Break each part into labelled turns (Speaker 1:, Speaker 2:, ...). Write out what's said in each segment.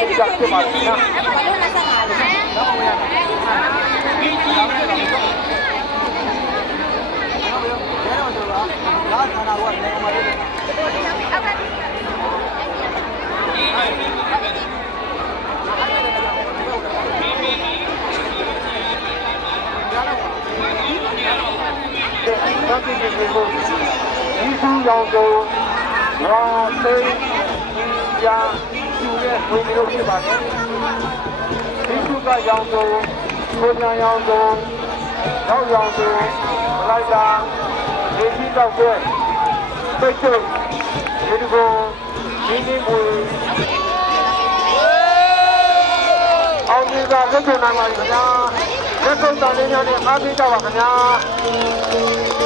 Speaker 1: 嗯好的好的好的好 တယ်သတိပြုဖို့ဒီစုရောင်စုံဝါသိရာကျူရဲ့ဝင်လို့ဖြစ်ပါတယ်ဒီစုကရောင်စုံကိုညာရောင်စုံနောက်ရောင်စုံမလိုက်တာဒီကြီးတော့ကျပိတ်ချို့ဒီကုန်းဒီနေမွေအောင်ဒီကလက်ကျနိုင်ပါခင်ဗျာလက်ကုန်းတန်လေးများနဲ့အားပေးကြပါခင်ဗျာ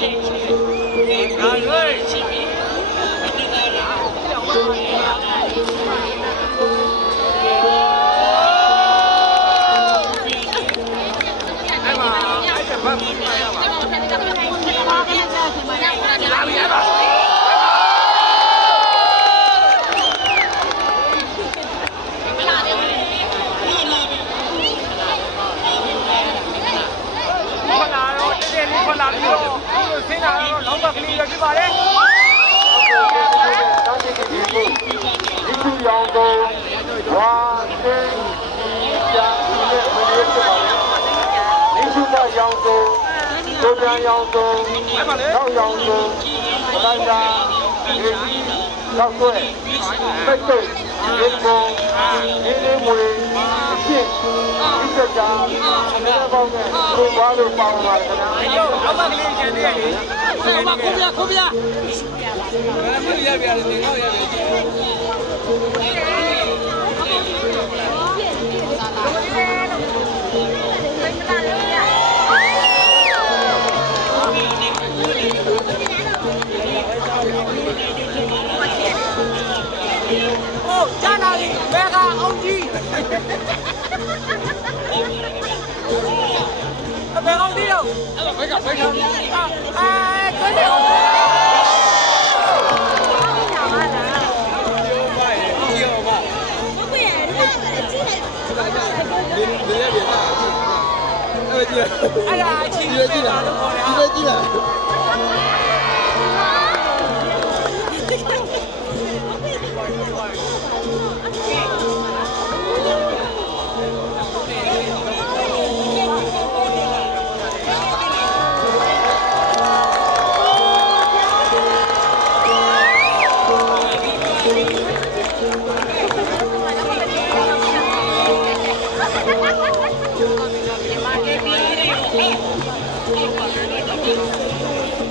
Speaker 2: Thank you. င်းတာကတော့လောက်ကကလေးပဲဖြစ်ပါတယ်ဒီကူရောင်းတော့ဝါသိဒီကြာဒီနဲ့မရစ်ပါ
Speaker 1: ဘူးဒီစုကရောင်းတော့တို့ပြန်ရောင်းတော့နောက်ရောင်းတော့ဘာလိုက်တာဒီကြီးနောက်ွဲပိတ်တော့ဒီကောင်ဒီလေးမွေအဖြစ် ကြာကျွန်တော်ပေါ့ကလူပွားလို့ပေါင်းပါခင်ဗျာ
Speaker 2: အယုတ်အမကလေးကျန်သေးရလေဟုတ်ပါခုပြခုပြအခုရပြရတယ်ငေါ့ရပြโอ้จานาลีเบกาอองจี
Speaker 1: 六。哎，
Speaker 2: 可以。哎呀，进来进来，进来进
Speaker 3: 来。